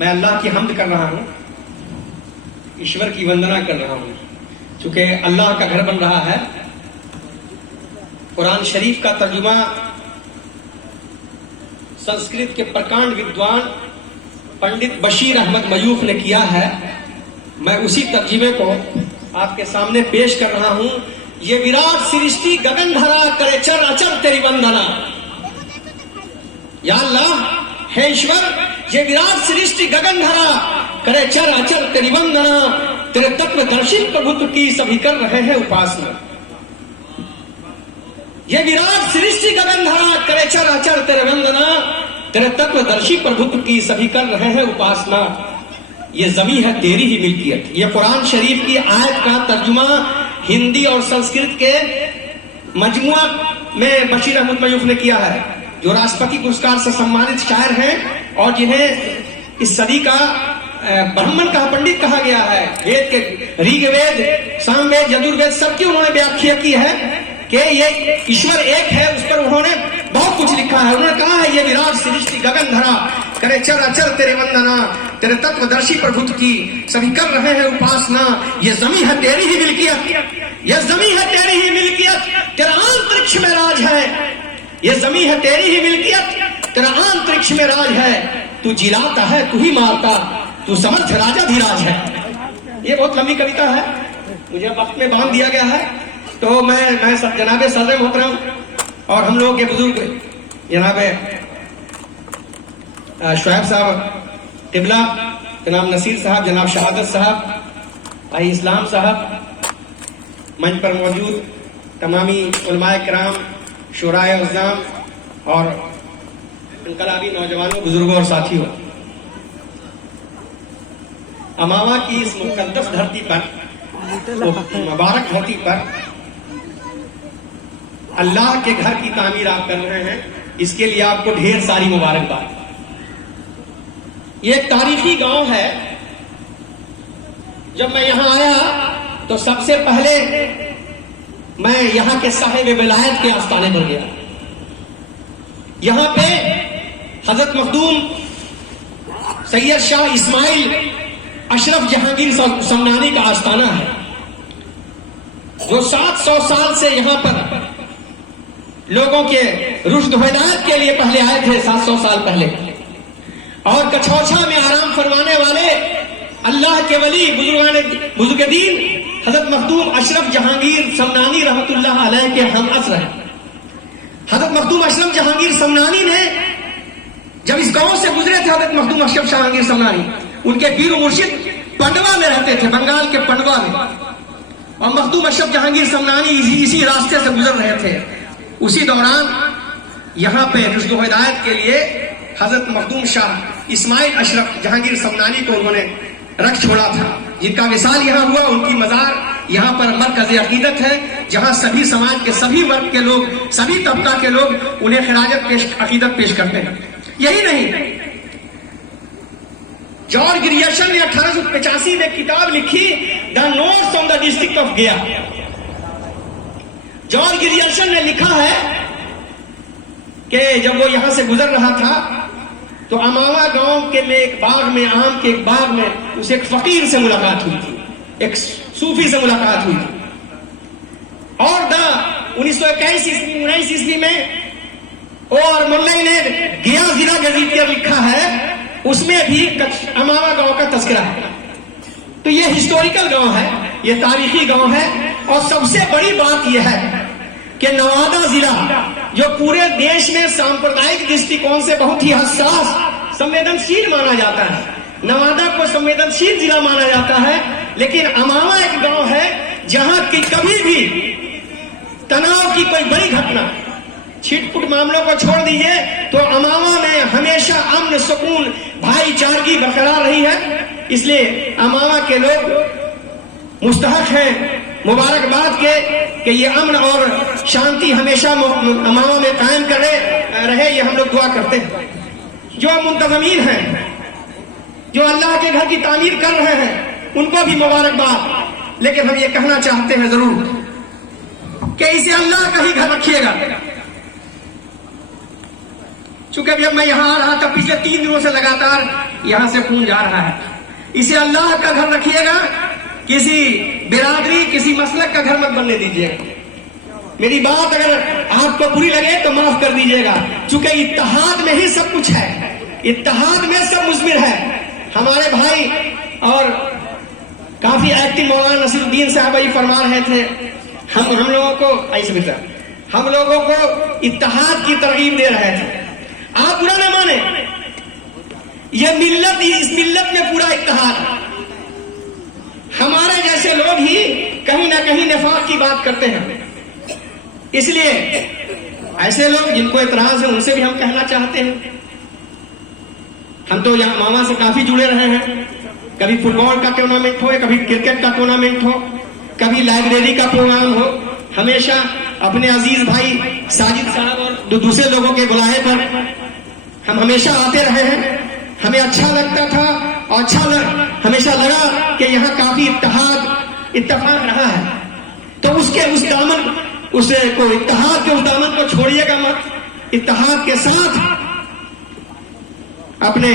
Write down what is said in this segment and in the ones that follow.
मैं अल्लाह की हम्द कर रहा हूं, ईश्वर की वंदना कर रहा हूं, चूंकि अल्लाह का घर बन रहा है। कुरान शरीफ का तर्जुमा संस्कृत के प्रकांड विद्वान पंडित बशीर अहमद मयूख ने किया है। मैं उसी तर्जुमे को आपके सामने पेश कर रहा हूं। ये विराट सृष्टि गगन धरा, करे चर अचर तेरी वंदना। या अल्लाह, हे ईश्वर, ये विराट सृष्टि गगन धरा, करे चर अचर तेरी वंदना। तेरे तत्वदर्शी प्रभुत्व की सभी कर रहे हैं उपासना। ये विराट सृष्टि गगन धरा, करे चर अचर तेरे वंदना। तेरे तत्वदर्शी प्रभुत्व की सभी कर रहे हैं उपासना। ये जमी है तेरी ही मिल्कियत। ये कुरान शरीफ की आयत का तर्जुमा हिंदी और संस्कृत के मजमुआ में बशीर अहमद मयूख ने किया है, जो राष्ट्रपति पुरस्कार से सम्मानित शायर हैं और जिन्हें इस सदी का ब्राह्मण का पंडित कहा गया है। वेद के ऋग्वेद, सामवेद, यजुर्वेद सबकी उन्होंने व्याख्या की है कि ये ईश्वर एक है। उस पर उन्होंने बहुत कुछ लिखा है। उन्होंने कहा है, ये विराट सृष्टि गगन धरा, करे चर अचर तेरे वंदना। तेरे तत्वदर्शी प्रभुत्व की सभी कर रहे हैं उपासना। ये जमी है तेरी ही मिल्कियत, ये जमी है तेरी ही मिल्कियत, तेरा अंतरिक्ष में राज है। ये जमी है तेरी ही मिल्कियत, तेरा अंतरिक्ष में राज है। तू जिलाता है, तू ही मारता, तू समर्थ राजा धीराज है। ये बहुत लंबी कविता है, मुझे वक्त में बांध दिया गया है। तो मैं सब जनाबे सदर मोहतरम और हम लोग के बुजुर्ग जनाबे शुएब साहब टिबला, जनाब नसीर साहब, जनाब शहादत साहब, भाई इस्लाम साहब, मंच पर मौजूद तमामी उलमाए किराम, शुराए उज़्ज़ाम और इनकलाबी नौजवानों, बुजुर्गों और साथियों, अमावा की इस मुकद्दस धरती पर, मुबारक धरती पर अल्लाह के घर की तामीर आप कर रहे हैं, इसके लिए आपको ढेर सारी मुबारकबाद। ये एक तारीखी गांव है। जब मैं यहां आया तो सबसे पहले मैं यहां के साहिब विलायत के आस्थाने पर गया। यहां पे हजरत मखदूम सैयद शाह इस्माइल अशरफ जहांगीर समनानी का आस्थाना है, जो 700 साल से यहां पर लोगों के रुश्द हिदायत के लिए पहले आए थे, 700 साल पहले। और कछौछा में आराम फरमाने वाले अल्लाह के वली बुजुर्ग दीन हजरत मखदूम अशरफ जहांगीर समनानी रहमतुल्लाह अलैह के हम असर हैं। हजरत मखदूम अशरफ जहांगीर समनानी ने जब इस गांव से गुजरे थे, हजरत मखदूम अशरफ जहांगीर समनानी, उनके पीर मुर्शिद पंडवा में रहते थे, बंगाल के पंडवा में। और मखदूम अशरफ जहांगीर समनानी इसी रास्ते से गुजर रहे थे। उसी दौरान यहां पे रुश्द हिदायत के लिए हजरत मखदूम शाह इस्माइल अशरफ जहांगीर समनानी को उन्होंने रख छोड़ा था, जिनका विसाल यहां हुआ। उनकी मजार यहां पर मरकज़ अकीदत है, जहां सभी समाज के सभी वर्ग के लोग, सभी तबका के लोग उन्हें खिराजत अकीदत पेश करते हैं। यही नहीं, जॉर्ज ग्रियर्सन ने 1885 में किताब लिखी, the notes on the district of गया। जॉर्ज ग्रियर्सन ने लिखा है कि जब वो यहां से गुजर रहा था तो अमावा गांव के में एक बाग में, आम के एक बाग में, उसे एक फकीर से मुलाकात हुई थी, एक सूफी से मुलाकात हुई थी। और 1921 ईस्वी में और मुल्ला ने गया जिला गजीटियर लिखा है, उसमें भी अमावा गांव का तस्करा है। तो ये हिस्टोरिकल गांव है, ये तारीखी गांव है। और सबसे बड़ी बात यह है कि नवादा जिला, जो पूरे देश में सांप्रदायिक दृष्टिकोण से बहुत ही हसास, संवेदनशील माना जाता है, नवादा को संवेदनशील जिला माना जाता है, लेकिन अमावा एक गांव है जहां की कभी भी तनाव की कोई बड़ी घटना, छिटपुट मामलों को छोड़ दीजिए, तो अमावा में हमेशा अमन, सुकून, भाईचारगी बरकरार रही है। इसलिए अमावा के लोग मुस्तहक हैं मुबारकबाद के कि ये अमन और शांति हमेशा अमावा में कायम रहे। ये हम लोग दुआ करते हैं। जो मुंतजमीन हैं, जो अल्लाह के घर की तामीर कर रहे हैं, उनको भी मुबारकबाद। लेकिन हम ये कहना चाहते हैं जरूर कि इसे अल्लाह का ही घर रखिएगा। चूंकि जब मैं यहाँ आ रहा था पिछले 3 दिनों से लगातार यहाँ से खून जा रहा है। इसे अल्लाह का घर रखिएगा, किसी बिरादरी किसी मसलक का घर मत बनने दीजिएगा। मेरी बात अगर आपको बुरी लगे तो माफ कर दीजिएगा, चूंकि इत्तेहाद में ही सब कुछ है, इत्तेहाद में सब मुज़मिर है। हमारे भाई और काफी एक्टिव मौलाना नसीरुद्दीन साहब भाई फरमा रहे थे, हम लोगों को ऐसे बेटा हम लोगों को इत्तेहाद की तरगीब दे रहे थे। आप बुरा न माने, यह मिल्लत, इस मिल्लत में पूरा इत्तेहाद है। हमारे जैसे लोग ही कहीं ना कहीं निफाक की बात करते हैं, इसलिए ऐसे लोग जिनको इतराज है उनसे भी हम कहना चाहते हैं। हम तो यहाँ मामा से काफी जुड़े रहे हैं, कभी फुटबॉल का टूर्नामेंट हो, कभी क्रिकेट का टूर्नामेंट हो, कभी लाइब्रेरी का प्रोग्राम हो, हमेशा अपने अजीज भाई साजिद साहब और दूसरे लोगों के बुलाए पर हम हमेशा आते रहे हैं। हमें अच्छा लगता था और हमेशा लगा कि यहाँ काफी इत्तेफाक रहा है। तो उसके उस दामन को इत्तेहाद के उस दामन को छोड़िएगा मत, इत्तेहाद के साथ अपने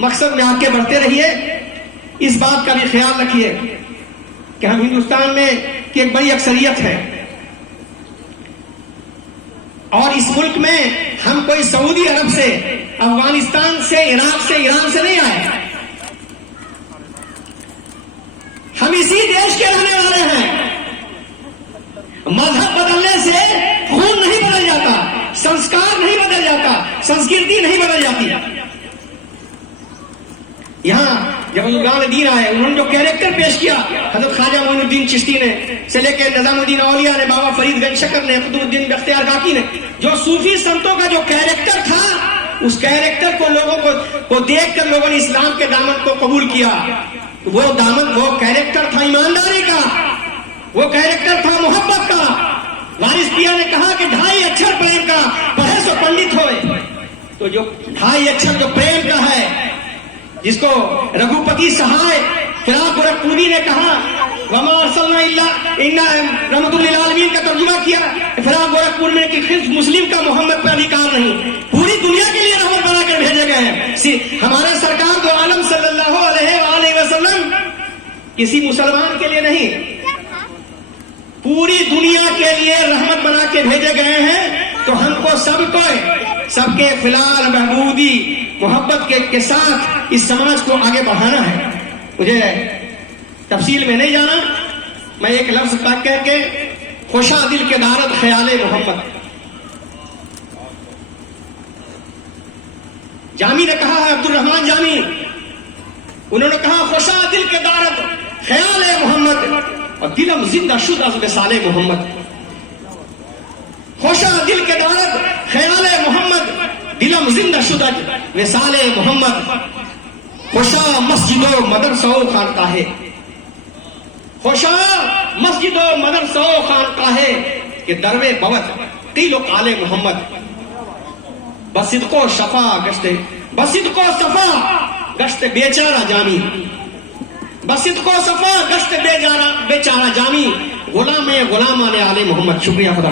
मकसद में आगे बढ़ते रहिए। इस बात का भी ख्याल रखिए कि हम हिंदुस्तान में की एक बड़ी अक्सरियत है और इस मुल्क में हम कोई सऊदी अरब से, अफगानिस्तान से, इराक से, ईरान से नहीं आए। हम इसी देश के रहने वाले हैं। मजहब बदलने से खून नहीं बदल जाता, संस्कार नहीं बदल जाता, संस्कृति नहीं बदल जाती। यहां जब बुजुर्गान दीन आए, उन्होंने जो कैरेक्टर पेश किया हजरत ख्वाजा मोइनुद्दीन चिश्ती ने से लेकर निजामुद्दीन औलिया ने, बाबा फरीद गंज शकर ने, कुतुबुद्दीन बख्तियार काकी ने, जो सूफी संतों का जो कैरेक्टर था, उस कैरेक्टर को लोगों को देखकर लोगों ने इस्लाम के दामन को कबूल किया। वो दामन, वो कैरेक्टर था ईमानदारी का, वो कैरेक्टर था मोहब्बत का। वारिस पिया ने कहा कि 2.5 अक्षर प्रेम का पढ़े सो पंडित होए। तो जो 2.5 अक्षर जो प्रेम का है, जिसको रघुपति सहाय फिराक गोरखपुरी ने कहा, वमा अरसलना इल्ला रहमतुल लिल आलमीन का तर्जुमा किया फिराक गोरखपुर में कि खिल्फ मुस्लिम का मोहम्मद पर अधिकार नहीं, पूरी दुनिया के लिए रहमत बनाकर भेजे गए हैं। हमारे सरकार दो आलम सल्लल्लाहु अलैहि वसल्लम किसी मुसलमान के लिए नहीं, पूरी दुनिया के लिए रहमत बना के भेजे गए हैं। तो हमको सबके फिलहाल महबूदी मोहब्बत के साथ इस समाज को आगे बढ़ाना है। मुझे तफसील में नहीं जाना, मैं एक लफ्ज कह के खुशा दिल के दारत ख्याले मोहम्मद, जामी ने कहा है, अब्दुल रहमान जामी, उन्होंने कहा खुशा दिल के दारत ख्याले मोहम्मद और दिलम जिंदा शुदा मिसाले मोहम्मद। खुशा दिल के दारत ख्याले मोहम्मद, दिलम जिंदा शुदा मिसाले मोहम्मद। खुशा मस्जिदो मदरसो खानकाहे, खुशा मस्जिदो मदरसो खानकाहे के दरवे बवत किलो काले मोहम्मद। बसिदको शफा गश्ते, बसिदको सफा गश्ते बेचारा जामी, बसिदको सफा गश्ते बेचारा जामी, गुलाम आले मोहम्मद। शुक्रिया खुदा।